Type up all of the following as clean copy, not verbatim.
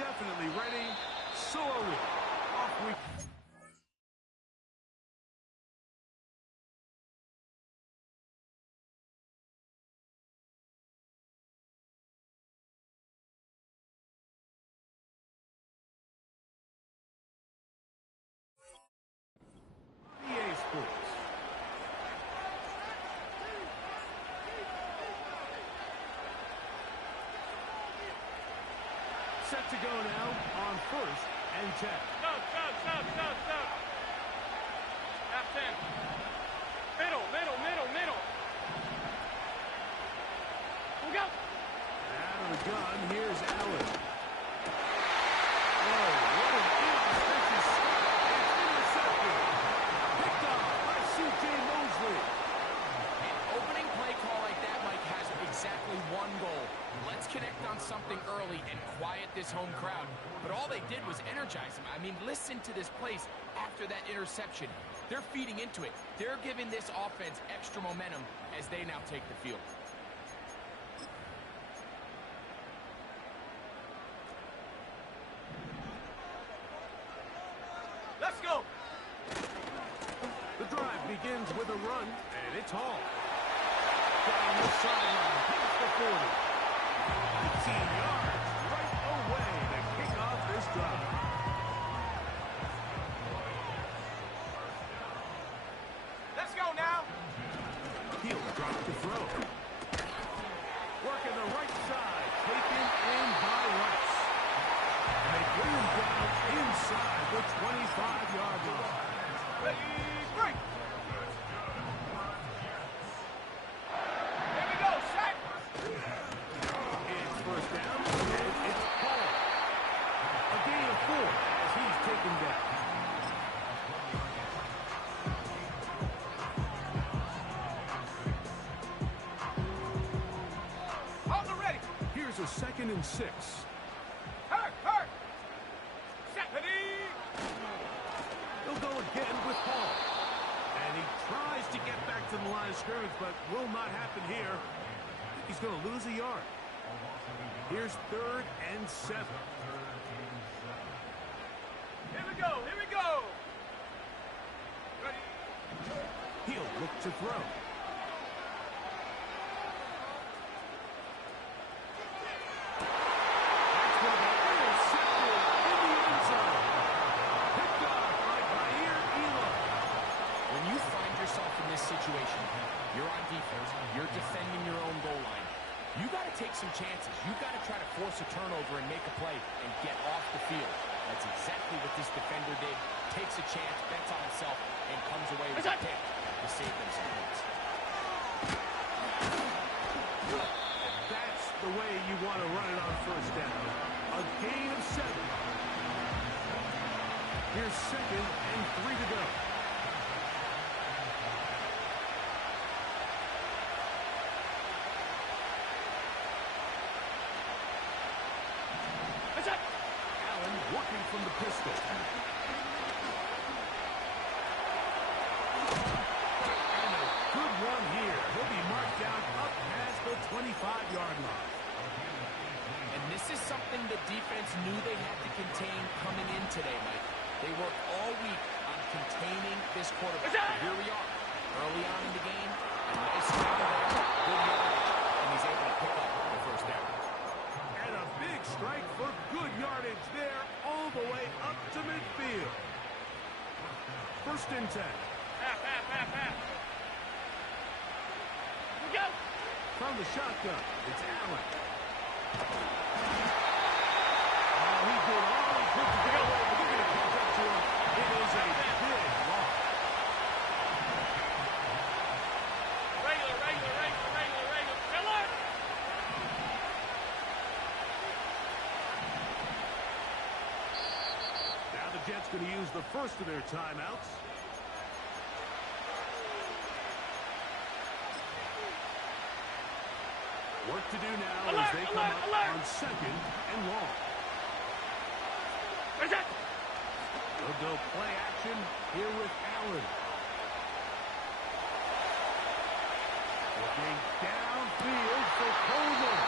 definitely ready. So are we. Off we EA Sports. Set to go now on 1st and 10. Stop. Half 10. Middle. We'll go. Out of the gun, here's Allen. Oh, what an inauspicious start. It's intercepted. Picked off by C.J. Mosley. An opening play call like that, Mike, has exactly one goal. Let's connect on something early and quiet this home crowd. But all they did was energize them. I mean, listen to this place after that interception. They're feeding into it. They're giving this offense extra momentum as they now take the field. Let's go. The drive begins with a run, and it's Hall. Down the sideline, past the 40. 19 yards right away to kick off this drive. Let's go now. He'll drop to throw. Working the right side, taken in by Rice. And they bring him down inside the 25-yard line. Ready, break. Here we go, set. It's first down, and it's Paul. A gain of 4 as he's taken down. Hold the ready. Here's a 2nd and 6. Hurt. Set. Ready. He'll go again with Paul. And he tries to get back to the line of scrimmage, but will not happen here. He's going to lose a yard. Here's 3rd and 7. Here we go. Ready. He'll look to throw. That's going to be intercepted in the end zone. Picked off by Jair Elam. When you find yourself in this situation, you're on defense, you're defending your own goal line. You got to take some chances. You got to try to force a turnover and make a play and get off the field. That's exactly what this defender did. Takes a chance, bets on himself, and comes away with a pick to save them some points. And that's the way you want to run it on first down. A gain of 7. Here's 2nd and 3 to go. Allen working from the pistol. And a good run here. He'll be marked down up past the 25-yard line. And this is something the defense knew they had to contain coming in today, Mike. They worked all week on containing this quarterback. Here we are, early on in the game. A nice run there, good yardage, and he's able to pick up the first down. And a big strike for good yardage there all the way up to midfield. 1st and 10. Half. We go. From the shotgun, it's Allen. He did all he could to get away, but they're going to catch up to him. It is a big loss. Regular. Killer. Now the Jets going to use the first of their timeouts. Work to do now as they come up on 2nd and long. They'll go play action here with Allen. Looking downfield for Coleman.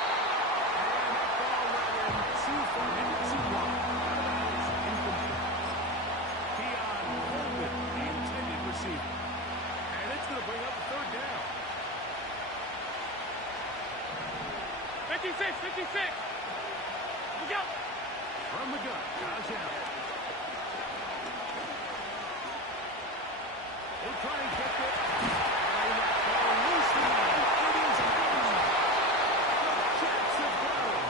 And that ball went in too far, too wide. 56, 56. Look out. From the gun, Josh Allen. They'll try and get it. And that ball loosely. It is in. The Jets have got it.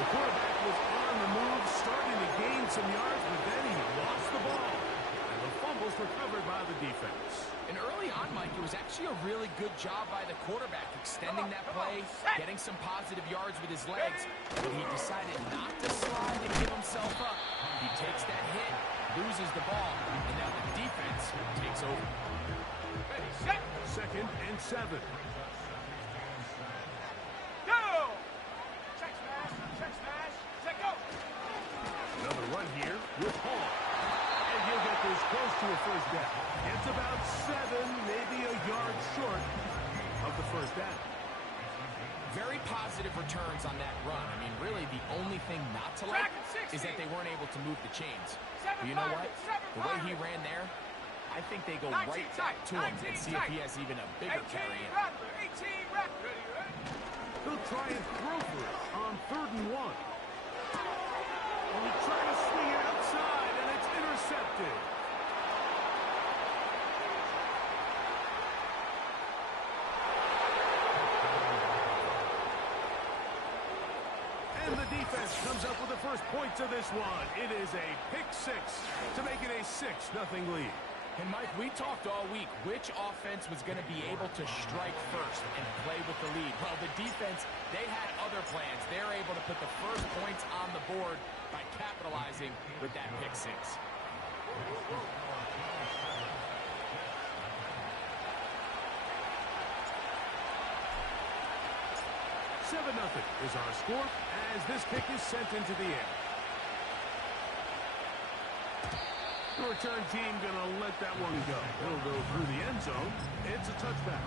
The quarterback was on the move, starting to gain some yards, but then he lost the ball. And the fumble's recovered by the defense. And early on, Mike, it was actually a really good job by the quarterback, extending that play, getting some positive yards with his legs. But he decided not to slide and give himself up. He takes that hit, loses the ball, and now the defense takes over. Ready, set. 2nd and 7. Go. Check smash, set go. Another run here with Hall. And he'll get this close to a first down. It's about 7, maybe a yard short of the first down. Very positive returns on that run. I mean, really, the only thing not to like is that they weren't able to move the chains. But you know what? The way he ran there, I think they go right back to him and see if he has even a bigger carry in. 18 Rattler. Ready, ready. They'll try and throw for it on 3rd and 1. And he tries to swing it outside, and it's intercepted. And the defense comes up with the first points of this one. It is a pick 6 to make it a 6-0 lead. And, Mike, we talked all week which offense was going to be able to strike first and play with the lead. Well, the defense, they had other plans. They're able to put the first points on the board by capitalizing with that pick 6. 7-0 is our score as this kick is sent into the air. The return team going to let that one go. It'll go through the end zone. It's a touchback.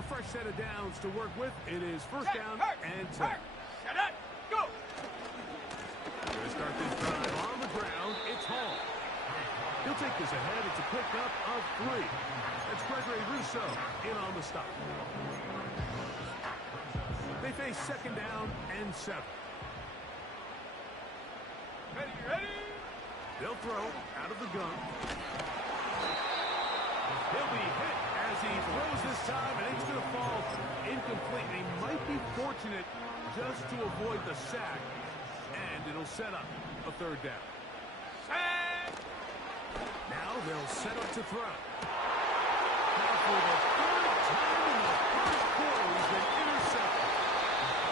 A fresh set of downs to work with. It is first down and 10. Set it. Go. Going to start this drive on the ground. It's Hall. He'll take this ahead. It's a pickup of 3. That's Gregory Rousseau in on the stop. They face 2nd down and 7. Ready, ready. They'll throw out of the gun. He'll be hit as he throws this time, and it's going to fall incomplete. He might be fortunate just to avoid the sack, and it'll set up a 3rd down. Set. Now they'll set up to throw. Now for the 3rd time in the first quarter, he's been intercepted.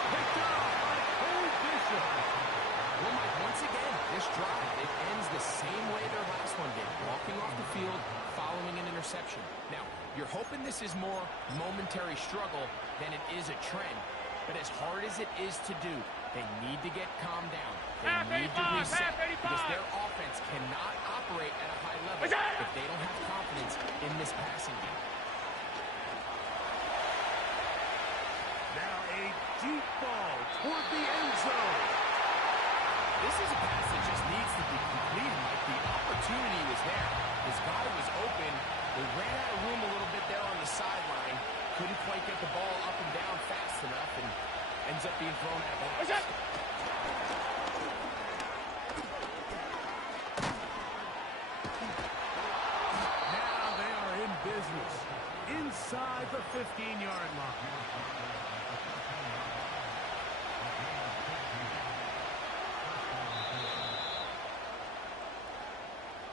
Picked off by Cole Bishop. Well, Mike, once again, this drive, it ends the same way their last one did, walking off the field, following an interception. Now, you're hoping this is more momentary struggle than it is a trend. But as hard as it is to do, they need to get calmed down. They need to reset because their offense cannot operate at a high level if they don't have confidence in this passing game. Now a deep ball toward the end zone. This is a pass that just needs to be completed. Like the opportunity was there. His guy was open. They ran out of room a little bit there on the sideline. Couldn't quite get the ball up and down fast enough and ends up being thrown out of bounds. Now they are in business inside the 15-yard line.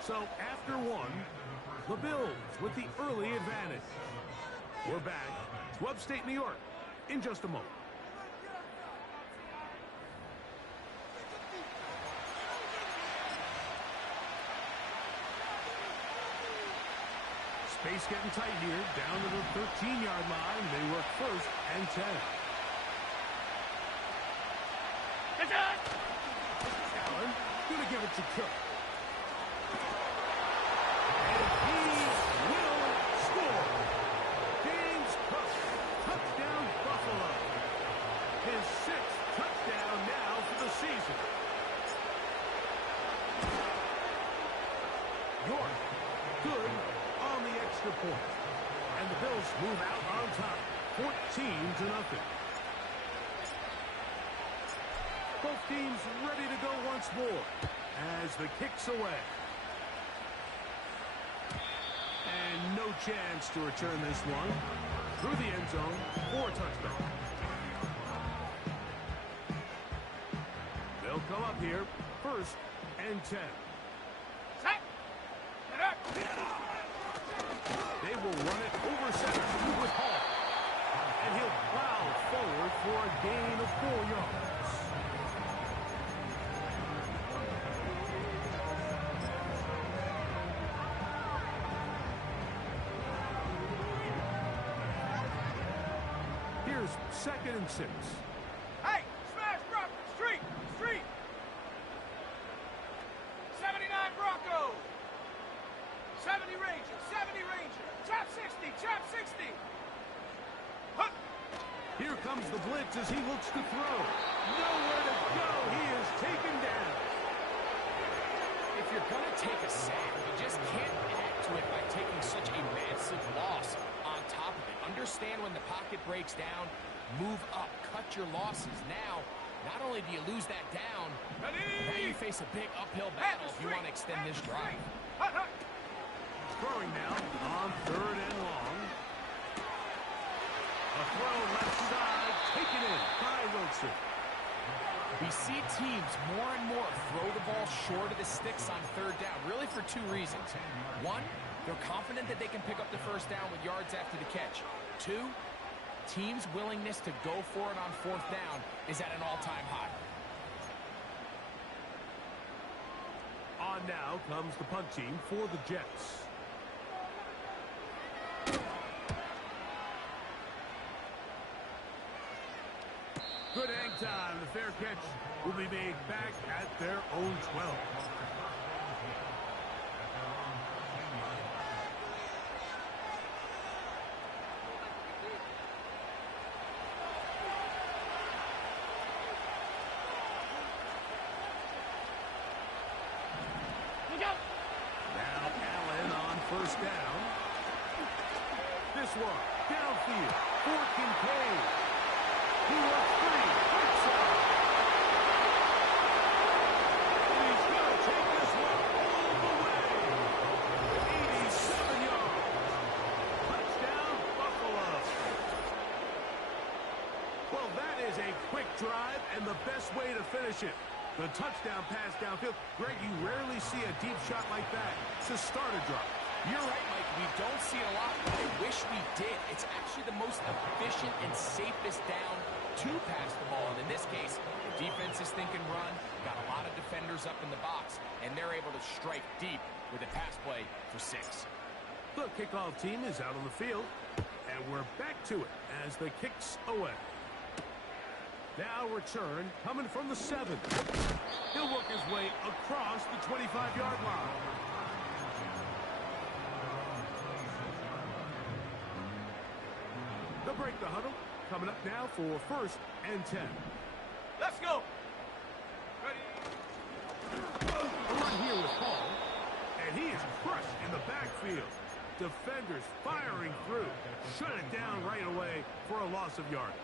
So after 1, the Bills with the early advantage. We're back to upstate New York in just a moment. Space getting tight here, down to the 13-yard line. They work 1st and 10. Allen, gonna give it to Cook. And he will score. James Cook, touchdown Buffalo. His 6th touchdown now for the season. York, good on the extra point. And the Bills move out on top, 14-0. Both teams ready to go once more as the kick's away. And no chance to return this one. Through the end zone for a touchdown. They'll come up here, 1st and 10. Set. Set up. They will run it over center with Hall. And he'll plow forward for a gain of 4 yards. Here's 2nd and 6. Hey, smash Broncos. Street. Street. 79 Broncos. 70 Ranger. 70 Ranger. Chop 60. Chop 60. Huh. Here comes the blitz as he looks to throw. Nowhere to go. He is taken down. If you're going to take a sack, you just can't add to it by taking such a massive loss on top of it. Understand when the pocket breaks down, move up, cut your losses. Now, not only do you lose that down, Ready. now you face a big uphill battle if you want to extend this drive. Hut, hut. Throwing now on 3rd and long. A throw left side, taken in by Wilson. We see teams more and more throw the ball short of the sticks on 3rd down, really for 2 reasons. 1, they're confident that they can pick up the 1st down with yards after the catch. 2, teams' willingness to go for it on 4th down is at an all-time high. On now comes the punt team for the Jets. Good hang time. The fair catch will be made back at their own 12. Now Allen on 1st down. This one downfield for Kincaid. He was free. Outside. And he's going to take this one all the way. 87 yards. Touchdown, Buffalo. Well, that is a quick drive and the best way to finish it. The touchdown pass downfield. Greg, you rarely see a deep shot like that to start a drive. You're right, Mike. We don't see it a lot, but I wish we did. It's actually the most efficient and safest down to pass the ball. And in this case, the defense is thinking run, got a lot of defenders up in the box, and they're able to strike deep with a pass play for 6. The kickoff team is out on the field, and we're back to it as the kick's away. Now return coming from the 7. He'll work his way across the 25-yard line. They'll break the huddle. Coming up now for 1st and 10. Let's go. Ready. A run here with Paul, and he is crushed in the backfield. Defenders firing through. Shut it down right away for a loss of yardage.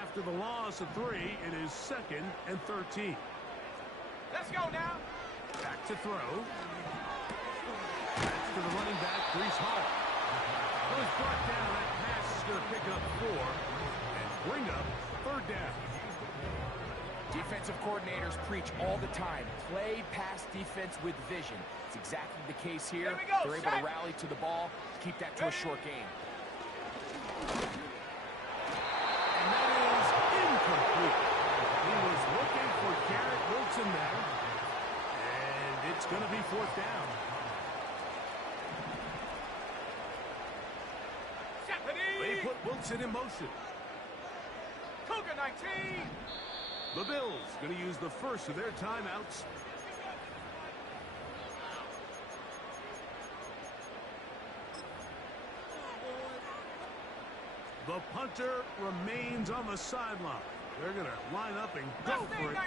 After the loss of 3, it is 2nd and 13. Let's go now. Back to throw. That's to the running back, Breece Hall. Well, he's brought down. That pass is going to pick up 4 and bring up 3rd down. Defensive coordinators preach all the time, play pass defense with vision. It's exactly the case here. Here we go, They're able set. to rally to the ball to keep that to a short game. And that is incomplete. He was looking for Garrett Wilson there. And it's going to be 4th down. They put Wilson in motion. Cougar 19. The Bills going to use the first of their timeouts. The punter remains on the sideline. They're going to line up and go for it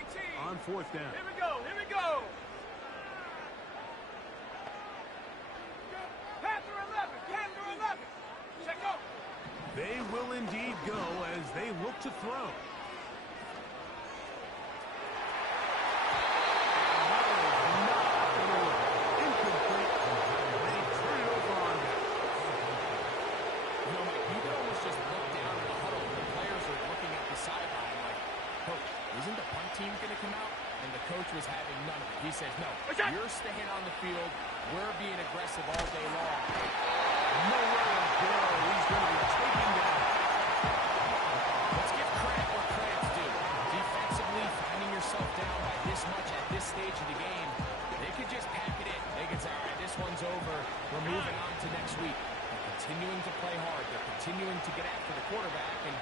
on 4th down. Here we go. Here we go. Panther 11. Panther 11. Check out. They will indeed go as they look to throw. Coach, isn't the punt team going to come out? And the coach was having none of it. He says, no, you're staying on the field. We're being aggressive all day long. Nowhere to go. He's going to be taken down. Let's give credit where credit's due. Defensively, finding yourself down by this much at this stage of the game, they could just pack it in. They could say, all right, this one's over. We're moving on to next week. They're continuing to play hard. They're continuing to get after the quarterback, and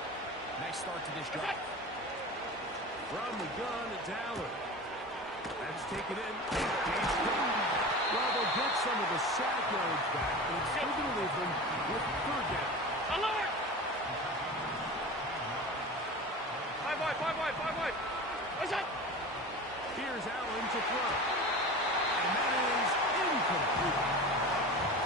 nice start to this drive. From the gun, it's Allen. That's taken in. Well, they'll get some of the sack yards back, but it's still going to leave them with third down. Alert! 5 wide. What's up? Here's Allen to throw. And that is incomplete.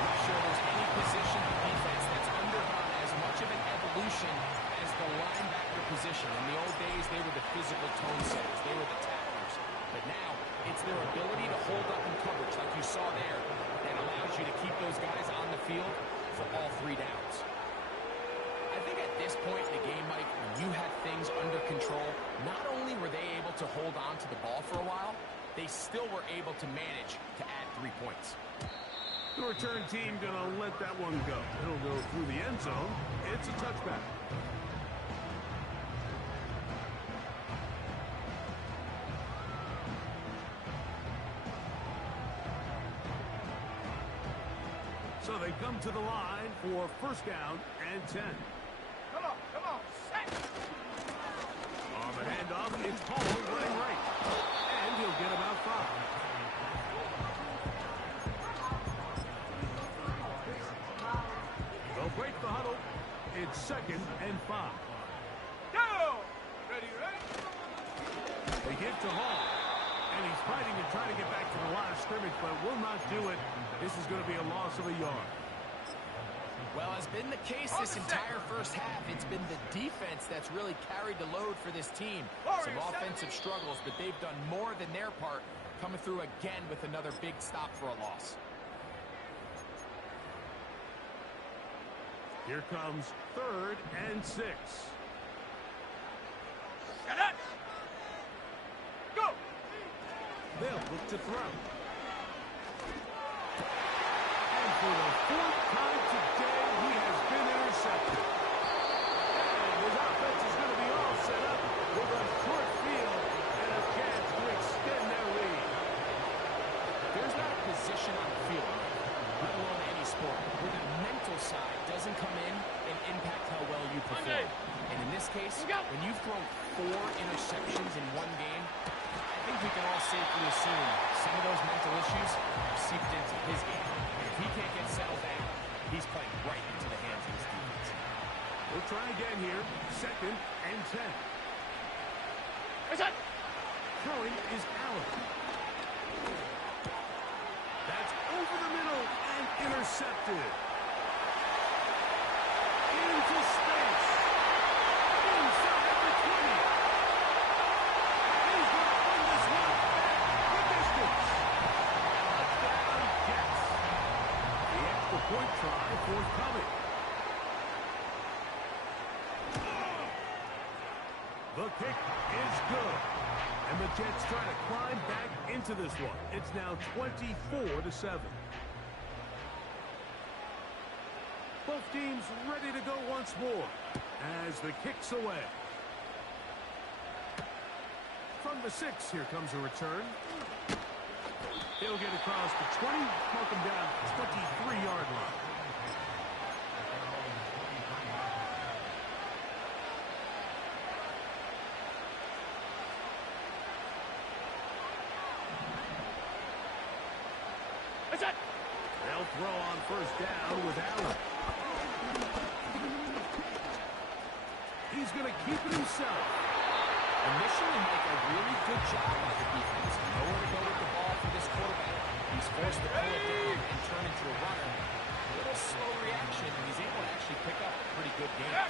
Not sure there's any position in defense that's undergone as much of an evolution as the linebacker position. In the old days, they were the physical tone setters. They were the tacklers. But now, it's their ability to hold up in coverage, like you saw there, that allows you to keep those guys on the field for all 3 downs. I think at this point in the game, Mike, when you had things under control, not only were they able to hold on to the ball for a while, they still were able to manage to add 3 points. The return team going to let that one go. It'll go through the end zone. It's a touchback. So they come to the line for first down and 10. Come on. Set. On the handoff, it's Hall running right. And he'll get about 5. They'll break the huddle. It's 2nd and 5. Go! Ready? They give to Hall. And he's fighting and trying to get back to the line of scrimmage, but will not do it. This is going to be a loss of a yard. Well, has been the case this entire first half. It's been the defense that's really carried the load for this team. Some offensive struggles, but they've done more than their part, coming through again with another big stop for a loss. Here comes 3rd and 6. Get it! Go! They'll look to throw. And for the 4th time today, he has been intercepted. And his offense is going to be all set up with a short field and a chance to extend their lead. There's not a position on the field, let alone any sport, where the mental side doesn't come in and impact how well you perform. And in this case, when you've thrown 4 interceptions in one game, I think we can all safely assume some of those mental issues have seeped into his game. And if he can't get settled down, he's playing right into the hands of his defense. We'll try again here. 2nd and 10. What's up? Throwing is Allen. That's over the middle and intercepted. Into space. Inside the 20. He's going to bring this one back the distance. Touchdown Jets. The extra point try forthcoming. The kick is good. And the Jets try to climb back into this one. It's now 24-7. Both teams ready to go once more as the kick's away. From the 6, here comes a return. He'll get across the 20, mark him down 23-yard line. They'll throw on first down with Allen. He's going to keep it himself. Initially make a really good job by the defense. Nowhere to go with the ball for this quarterback. He's forced to pull it down and turn into a runner. A little slow reaction, and he's able to actually pick up a pretty good game.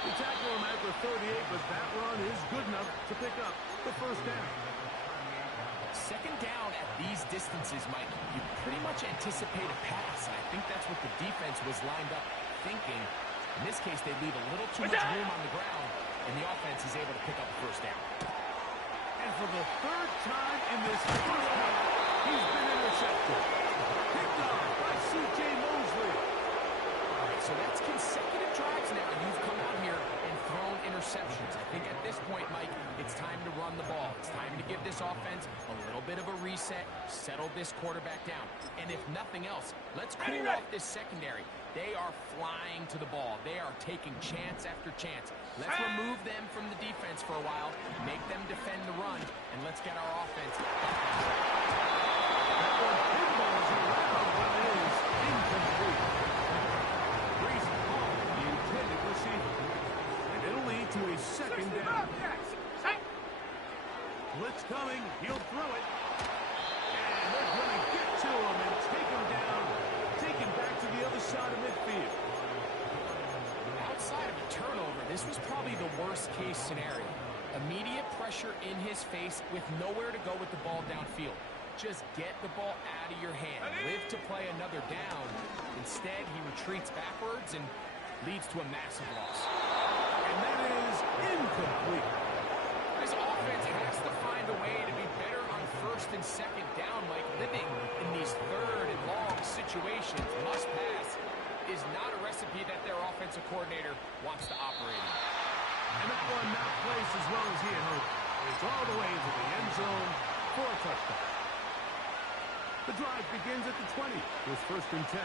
We tackle him at the 38, but that run is good enough to pick up the first down. 2nd down at these distances, Mike, you pretty much anticipate a pass, and I think that's what the defense was lined up thinking. In this case, they leave a little too much room on the ground, and the offense is able to pick up the first down. And for the third time in this first half, he's been intercepted. Picked off by C.J. Mosley. All right, so that's consecutive drives now. You've come out here and thrown interceptions. I think at this point, Mike, it's time to run the ball. It's time to give this offense a little bit of a reset, settle this quarterback down. And if nothing else, let's cool off this secondary. They are flying to the ball. They are taking chance after chance. Let's remove them from the defense for a while, make them defend the run, and let's get our offense back on track. That one pinballs around, but it is incomplete. Brees Hall, the intended receiver. And it'll lead to a second down. Blitz coming. He'll throw it. And they're going to get to him and take him down. Take him back to the other side of midfield. Outside of a turnover, this was probably the worst-case scenario. Immediate pressure in his face with nowhere to go with the ball downfield. Just get the ball out of your hand. Live to play another down. Instead, he retreats backwards and leads to a massive loss. And that is incomplete. This offense has to find a way to be better on first and second down, Mike. Living in these third and long situations, must pass, is not a recipe that their offensive coordinator wants to operate in. And that one not placed as well as he had hoped. It's all the way into the end zone for a touchdown. The drive begins at the 20 with first and 10.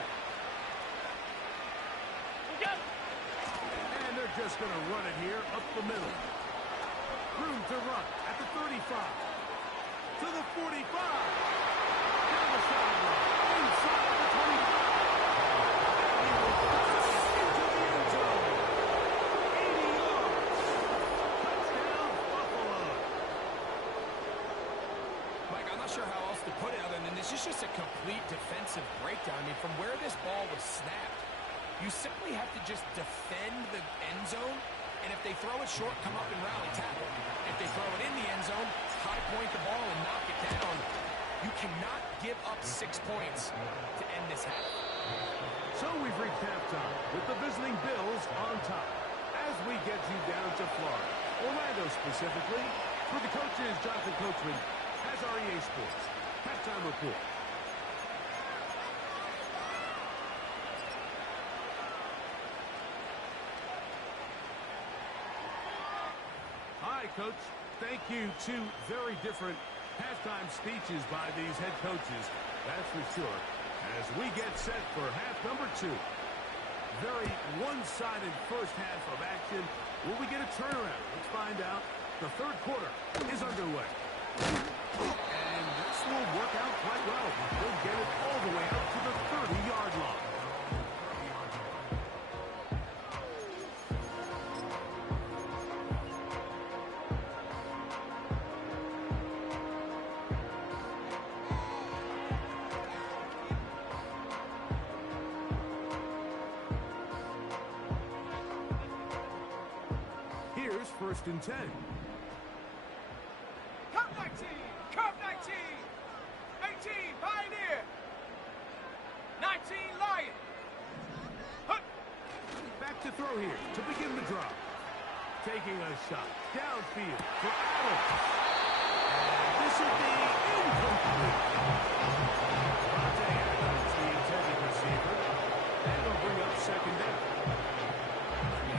And they're just going to run it here up the middle. Room to run at the 35. To the 45. Down the sideline. Inside the 25. And he will pass it into the end zone. 80 yards. Touchdown, Buffalo. Mike, I'm not sure how else to put it other than this is just a complete defensive breakdown. I mean, from where this ball was snapped, you simply have to just defend the end zone. And if they throw it short, come up and rally tackle. If they throw it in the end zone, high point the ball and knock it down. You cannot give up 6 points to end this half. So we've reached halftime with the visiting Bills on top. As we get you down to Florida, Orlando specifically, for the coaches, Jonathan Coachman has our EA Sports halftime report. Hi, Coach. Thank you. Two very different halftime speeches by these head coaches, that's for sure, as we get set for half number 2. Very one-sided first half of action. Will we get a turnaround? Let's find out. The third quarter is underway. And this will work out quite well. They'll get it all the way out to the 30-yard line. First and 10. Come 19! Come 19! 18, Pioneer! 19, Lion! Hup. Back to throw here to begin the drive. Taking a shot downfield for Adams. And this will be incomplete. Devontae Adams, the intended receiver. And it'll bring up second down.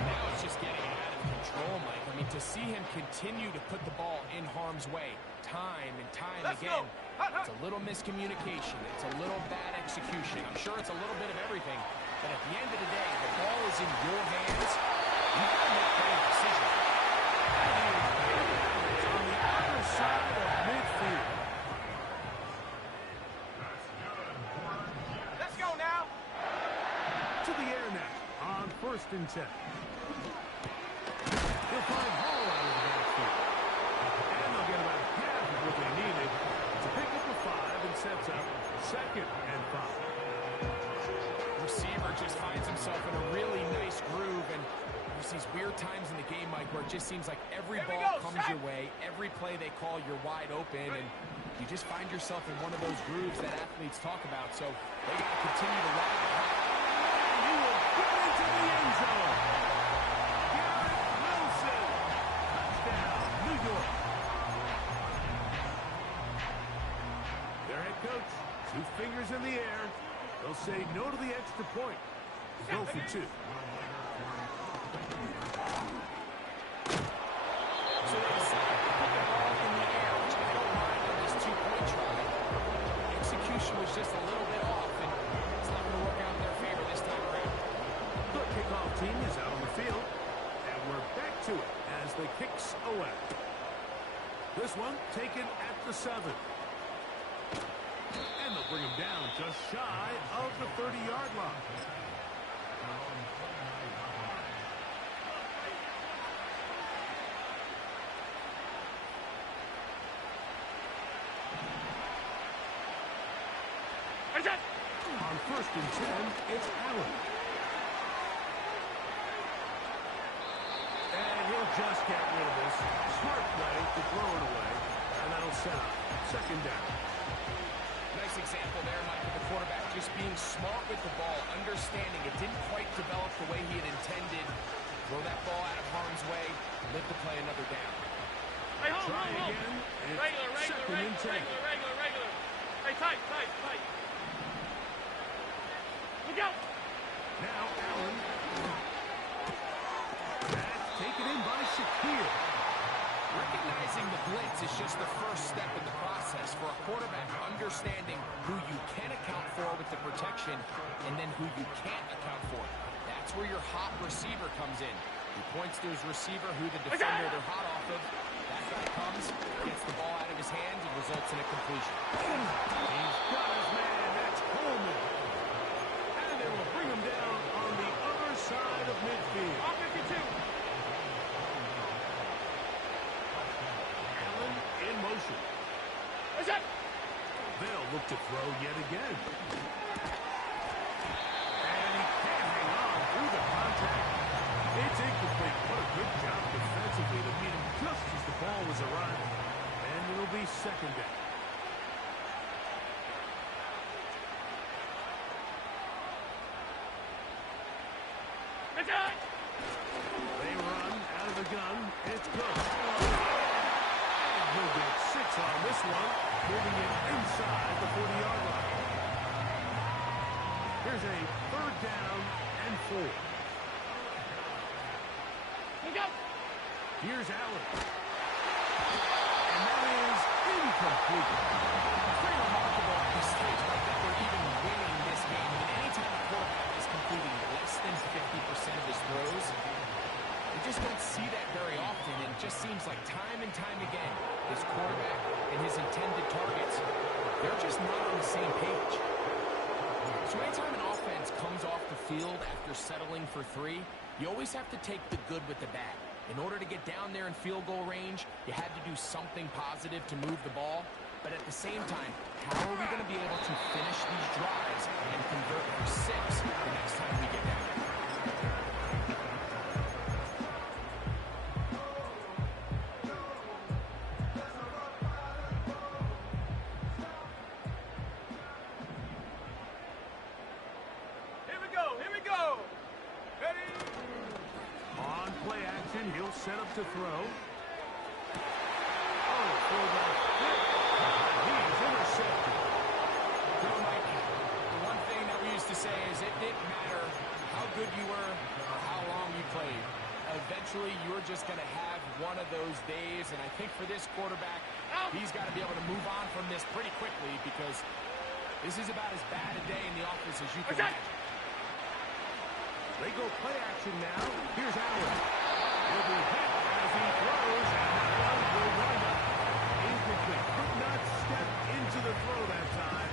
Now it's just getting out of control, Mike. I mean, to see him continue to put the ball in harm's way time and time again, it's a little miscommunication. It's a little bad execution. I'm sure it's a little bit of everything. But at the end of the day, the ball is in your hands. You've got to make better decisions. On the other side of midfield. Let's go now! To the air now on first and 10. He'll find Hall out of the backfield. And they'll get about half of what they needed to pick up a 5 and sets up second and 5. Receiver just finds himself in a really nice groove, and there's these weird times in the game, Mike, where it just seems like every ball comes your way, every play they call, you're wide open, and you just find yourself in one of those grooves that athletes talk about. So they got to continue to ride the hot. And he will get into the end zone. 2 fingers in the air. They'll say no to the extra point. Go for 2. So they decided to put the ball in the air, which I don't mind on this 2-point try. Execution was just a little bit off, and it's not going to work out in their favor this time around. The kickoff team is out on the field, and we're back to it as the kicks away. This one taken at the 7. And they'll bring him down just shy of the 30-yard line. On 1st and 10, it's Allen. And he'll just get rid of this. Smart play to throw it away. And that'll set up 2nd down. Nice example there, Mike, of the quarterback just being smart with the ball, understanding it didn't quite develop the way he had intended. Throw that ball out of harm's way, live to play another down. Hey, hold, Try hold, hold. again. It's Regular. 2nd and 10. Hey, tight. Look out. Now Allen. That's taken in by Shakir. Recognizing the blitz is just the first step in the process for a quarterback, understanding who you can account for with the protection and then who you can't account for. That's where your hot receiver comes in. He points to his receiver, who the defender they're hot off of. That guy comes, gets the ball out of his hands, and results in a completion. He's got his man. That's Coleman. And they will bring him down on the other side of midfield. Off 52. Allen in motion. What's that? They'll look to throw yet again. And he can't hang on through the contact. It's incomplete. What a good job defensively to meet him just as the ball was arriving. And it'll be 2nd down. It's out. They run out of the gun. It's good. And he'll get 6 on this one, moving it inside the 40-yard line. Here's a 3rd down and 4. Look out. Here's Allen. And that is incomplete. It's pretty remarkable at this stage, Mike, that they're even winning this game. I mean, anytime a quarterback is completing less than 50% of his throws, you just don't see that very often, and it just seems like time and time again, his quarterback and his intended targets, they're just not on the same page. So anytime an offense comes off the field after settling for 3, you always have to take the good with the bad. In order to get down there in field goal range, you had to do something positive to move the ball. But at the same time, how are we going to be able to finish these drives and convert for 6 the next time we get down there? Here we go. Ready? On play action, he'll set up to throw. Oh, for the hit. He's intercepted. You know, Mike, the one thing that we used to say is it didn't matter how good you were or how long you played. Eventually, you're just going to have one of those days, and I think for this quarterback, he's got to be able to move on from this pretty quickly because this is about as bad a day in the office as you can imagine. They go play action now. Here's Allen. He'll be hit as he throws, and that one will wind up incomplete. Could not step into the throw that time.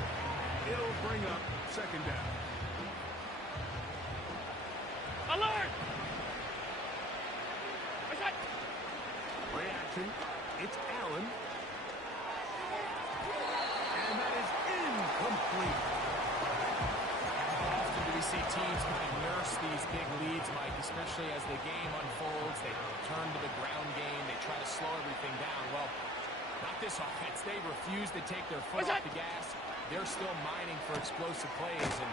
It'll bring up 2nd down. Alert. What's that? Play action. It's Allen. And that is incomplete. Often do we see teams kind of nurse these big leads, Mike, especially as the game unfolds. They turn to the ground game. They try to slow everything down. Well, not this offense. They refuse to take their foot off the gas. They're still mining for explosive plays. And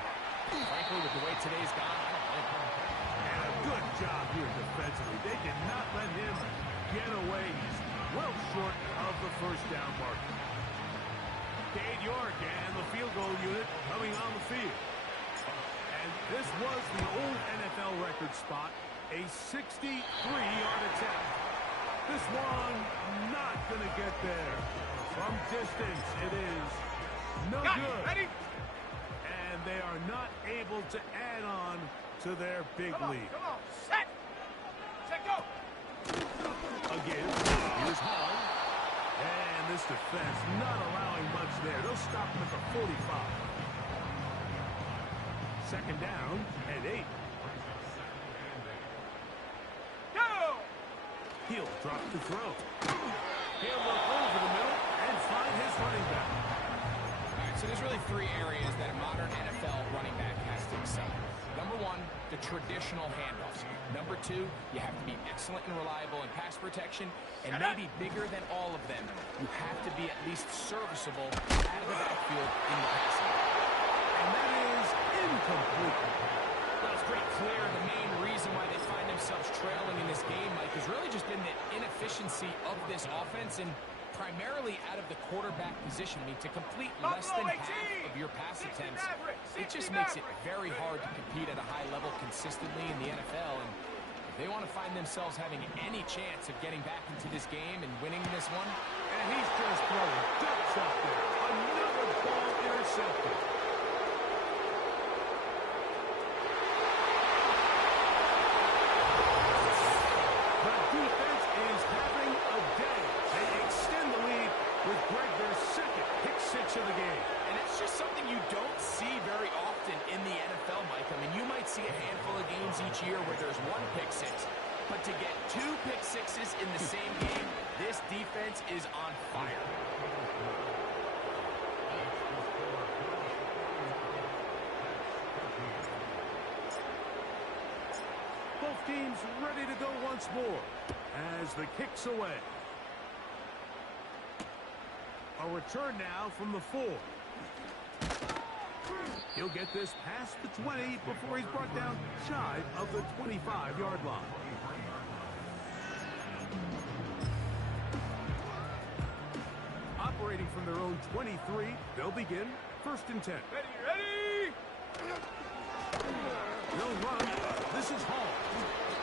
frankly, with the way today's gone, I don't blame them. And a good job here defensively. They did not let him get away. He's well short of the 1st down marker. Cade York and the field goal unit coming on the field. And this was the old NFL record spot, a 63-yard attempt. This one not going to get there. From distance, it is no good. Ready? And they are not able to add on to their big lead. Come on. Set. Set, go. Again, here's Hall. And this defense not allowing much there. They'll stop him at the 45. Second down and 8. Go. He'll drop the throw. He'll look over the middle and find his running back. All right, so there's really three areas that a modern NFL running back has to excel. Number one, the traditional handoffs. Number two, you have to be excellent and reliable in pass protection. And maybe bigger than all of them, you have to be at least serviceable out of the backfield in the passing game. And that is incomplete. Well, it's pretty clear the main reason why they find themselves trailing in this game, Mike, has really just been the inefficiency of this offense and primarily out of the quarterback position. I mean, to complete less than half of your pass attempts, it just makes it very hard to compete at a high level consistently in the NFL. And if they want to find themselves having any chance of getting back into this game and winning this one, And he's just throwing ducks out there. Another ball intercepted. The defense is having a day. They extend the lead with Greg their second pick six of the game. and it's just something you don't see very often in the NFL, Mike. I mean, you might see a handful of games each year where there's one pick six, but to get two pick sixes in the same game, this defense is on fire. Both teams ready to go once more as the kick's away. A return now from the 4. He'll get this past the 20 before he's brought down shy of the 25-yard line. Operating from their own 23, they'll begin 1st and 10. Ready? They'll run. This is Hall.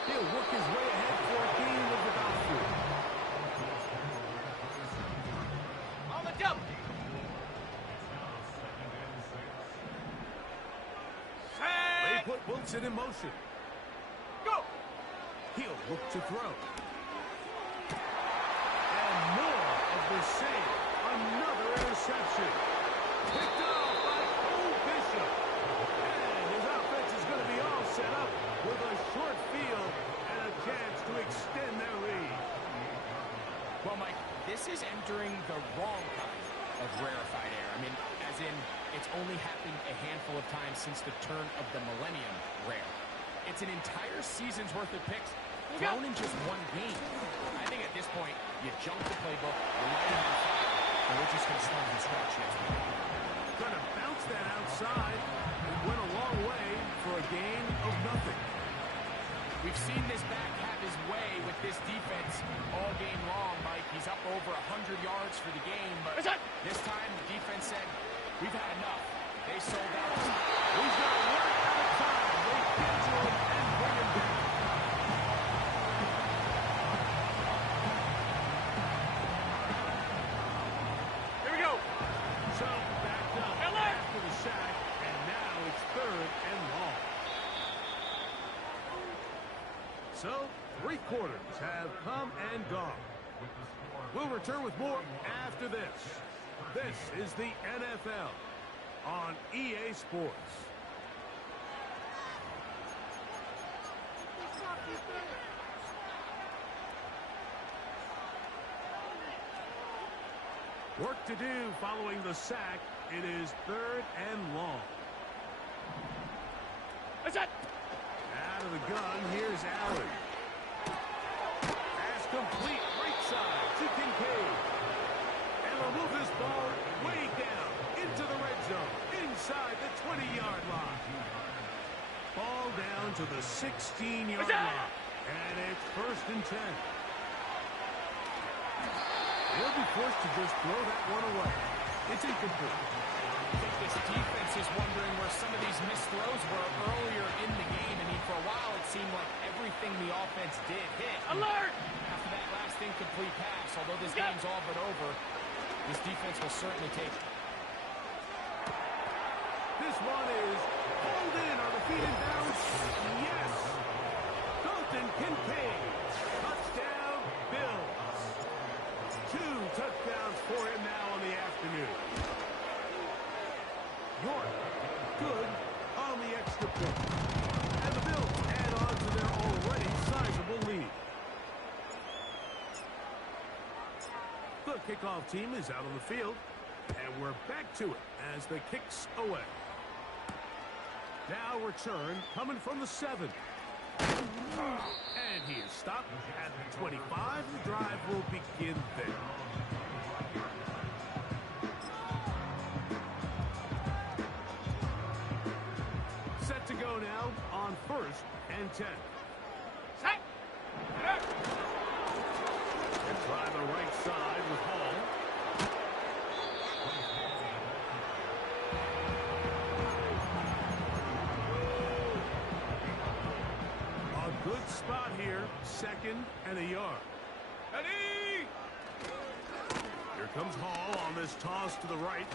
He'll work his way ahead for a gain of about 4. On the double. They Set. put Wilson in motion. Go. He'll look to throw. And more of the same. Another interception. Picked off by Cole Bishop. And his offense is going to be all set up with a short field and a chance to extend their lead. Well, Mike, this is entering the wrong kind of rarefied air. I mean, as in, it's only happened a handful of times since the turn of the millennium rare. It's an entire season's worth of picks thrown in just one game. I think at this point, you jump the playbook, you're lighting on fire, and we're just going to start from scratch next week. Going to bounce that outside and went a long way for a gain of nothing. We've seen this back have his way with this defense all game long, Mike. He's up over 100 yards for the game, but this time the defense said, we've had enough. They sold out. He's got to work out of time. They get to him and bring him down. Here we go. So backed up after the sack, and now it's 3rd and long. So 3 quarters have come and gone. We'll return with more after this. This is the NFL on EA Sports. Work to do following the sack. It is 3rd and long. That's it. Out of the gun, here's Allen. Pass complete, right side to Kincaid. And will move this ball way down into the red zone, inside the 20-yard line. Ball down to the 16-yard line. And it's 1st and 10. He'll be forced to just throw that one away. It's incomplete. I think this defense is wondering where some of these missed throws were earlier in the game. I mean, for a while, it seemed like everything the offense did hit. Alert! After that last incomplete pass, although this game's all but over, this defense will certainly take it. This one is pulled in on the feet and bounce. Yes! Dalton Kincaid. Touchdown, Bills. 2 touchdowns for him now on the afternoon. York, good on the extra point. And the Bills add on to their already sizable lead. The kickoff team is out on the field. And we're back to it as the kick's away. Now return coming from the 7. And he is stopped at the 25. The drive will begin there. Set to go now on 1st and 10. Set! Get up! And try the right side with Hall. A good spot here. 2nd and a yard. Ready! Here comes Hall on this toss to the right.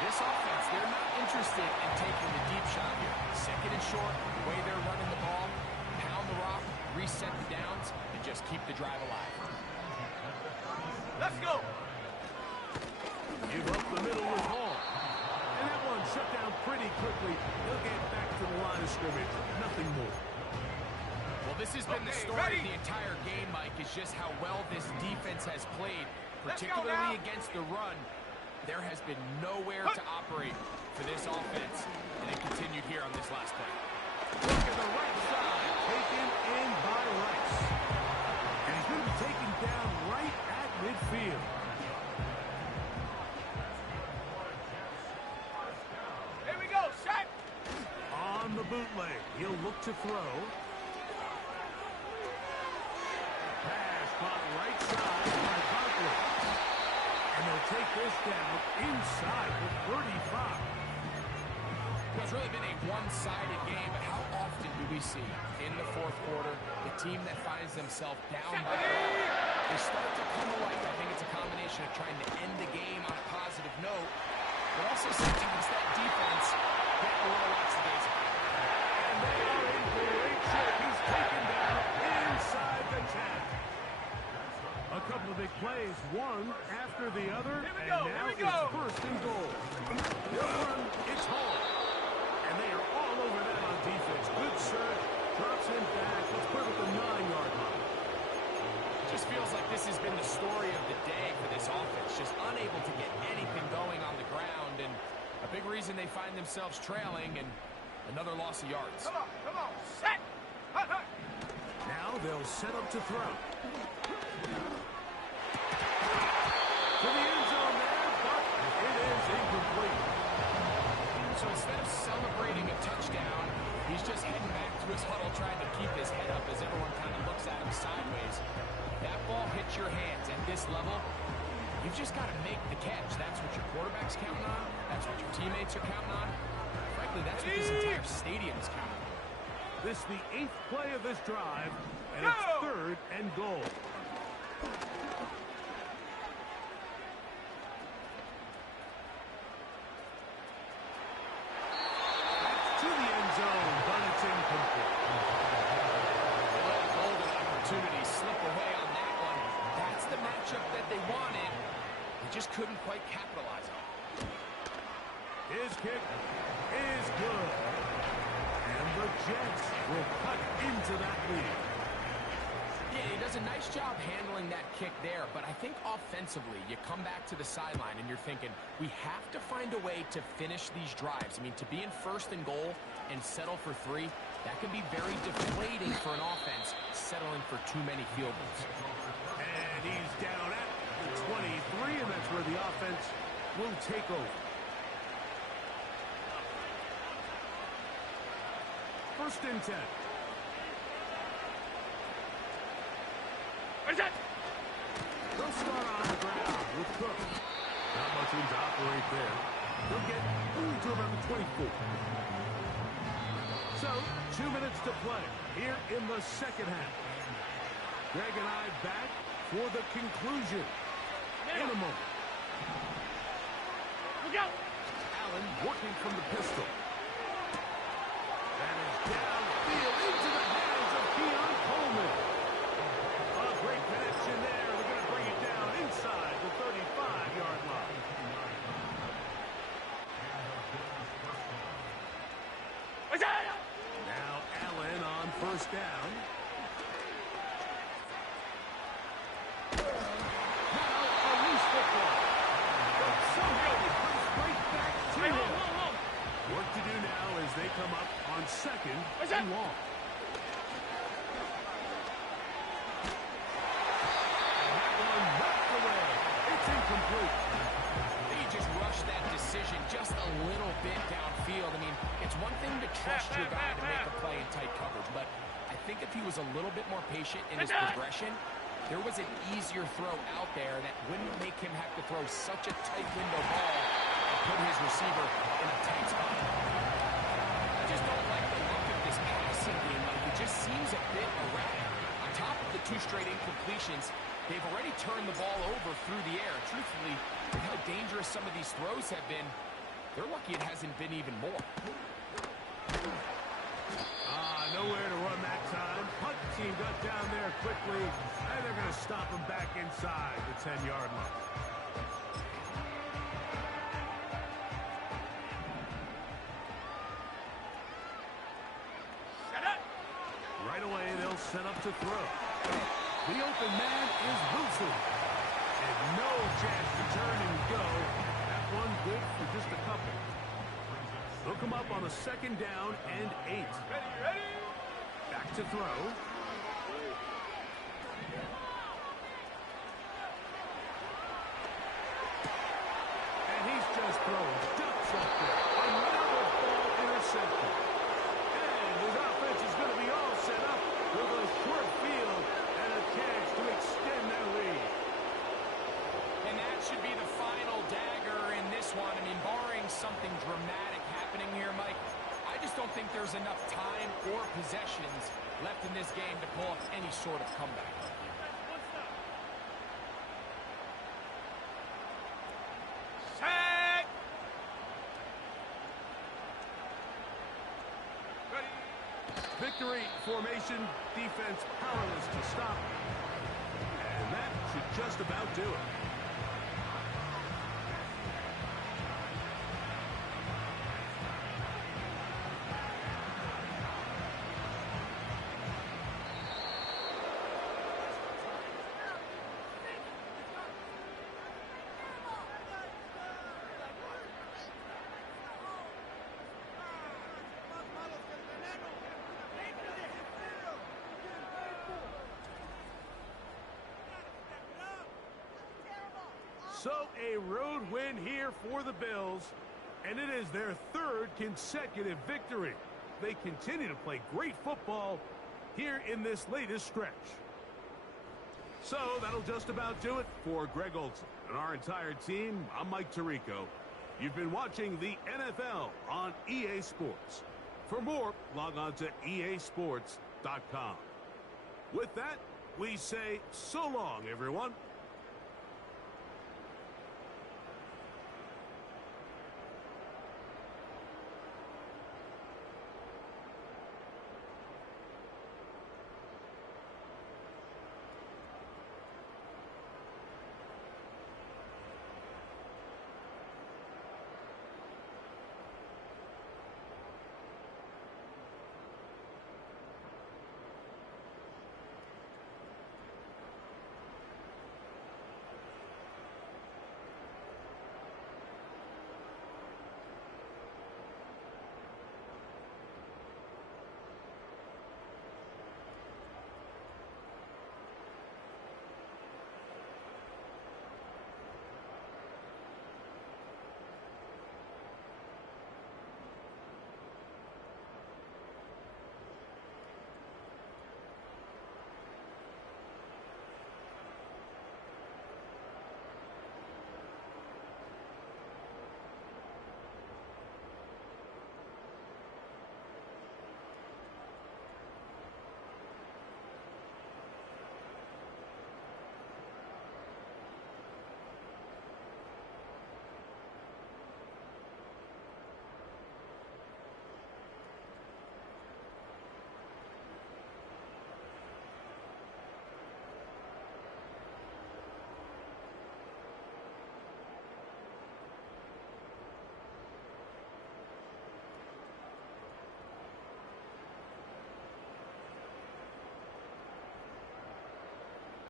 This offense, they're not interested in taking the deep shot here. 2nd and short, the way they're running the ball, pound the rock, reset the downs, and just keep the drive alive. Let's go! Give up the middle with Hall. And that one shut down pretty quickly. He'll get back to the line of scrimmage. Nothing more. Well, this has been the story of the entire game, Mike, is just how well this defense has played, particularly against the run. There has been nowhere to operate for this offense, and it continued here on this last play. Look at the right side, taken in by Rice. And he's going to be taken down right at midfield. Here we go, set! On the bootleg, he'll look to throw. Pass caught right side by Barkley. And they'll take this down inside the 35. It's really been a one-sided game, but how often do we see in the 4th quarter the team that finds themselves down by a lot, they start to come alive. I think it's a combination of trying to end the game on a positive note, but also sometimes that defense get a little lackadaisical. And they are in great shape. He's taken down inside the 10. A couple of big plays, one after the other, and now it's 1st and goal. They'll run, it's Hall. And they are all over that on defense. Good search, drops him back. Let's put it at the 9-yard line. Just feels like this has been the story of the day for this offense, just unable to get anything going on the ground, and a big reason they find themselves trailing, and another loss of yards. Come on, set! Hut, hut! Now they'll set up to throw. To the end zone there, but it is incomplete. So instead of celebrating a touchdown, he's just heading back to his huddle trying to keep his head up as everyone kind of looks at him sideways. That ball hits your hands at this level, you've just got to make the catch. That's what your quarterback's counting on. That's what your teammates are counting on. Frankly, that's what this entire stadium is counting on. This is the 8th play of this drive, and it's 3rd and goal. To the end zone, but it's incomplete. They let a golden opportunity slip away on that one. That's the matchup that they wanted. They just couldn't quite capitalize on it. His kick is good. And the Jets will cut into that lead. Yeah, he does a nice job handling that kick there, but I think offensively, you come back to the sideline and you're thinking, we have to find a way to finish these drives. I mean, to be in 1st and goal and settle for 3, that can be very deflating for an offense settling for too many field goals. And he's down at the 23, and that's where the offense will take over. 1st and 10. Where's that? They'll start on the ground with Cook. Not much room to operate there. They'll get only to around the 24. So, 2 minutes to play here in the second half. Greg and I back for the conclusion in a moment. Look out! Allen working from the pistol. That is downfield into the hands of Keon Coleman. A great connection there. They're going to bring it down inside the 35-yard line. Now Allen on first down. Now a loose football. But somehow it comes right back to him. Work to do now as they come up on second and long. And that one knocked away. It's incomplete. They just rushed that decision just a little bit downfield. I mean, it's one thing to trust your guy to make a play in tight coverage, but I think if he was a little bit more patient in his progression, there was an easier throw out there that wouldn't make him have to throw such a tight window ball and put his receiver in a tight spot. I just don't like the look of this passing game. Like, it just seems a bit erratic. On top of the 2 straight incompletions, they've already turned the ball over through the air. Truthfully, with how dangerous some of these throws have been, they're lucky it hasn't been even more. Nowhere to run that time. Punt team got down there quickly, and they're going to stop him back inside the 10-yard line. Right away, they'll set up to throw. The open man is Wilson. And no chance to turn and go. That one good for just a couple. They'll come up on a second down and 8. Ready? Back to throw. And he's just throwing ducks up there. Another ball intercepted. And his offense is going to be all set up with a short field and a chance to extend their lead. And that should be the final dagger in this one. I mean, barring something dramatic happening here, Mike, I just don't think there's enough time or possessions left in this game to pull off any sort of comeback. Set! Ready? Victory formation, defense powerless to stop. And that should just about do it. So a road win here for the Bills, and it is their 3rd consecutive victory. They continue to play great football here in this latest stretch. So that'll just about do it for Greg Olsen and our entire team. I'm Mike Tirico. You've been watching the NFL on EA Sports. For more, log on to easports.com. With that, we say so long, everyone.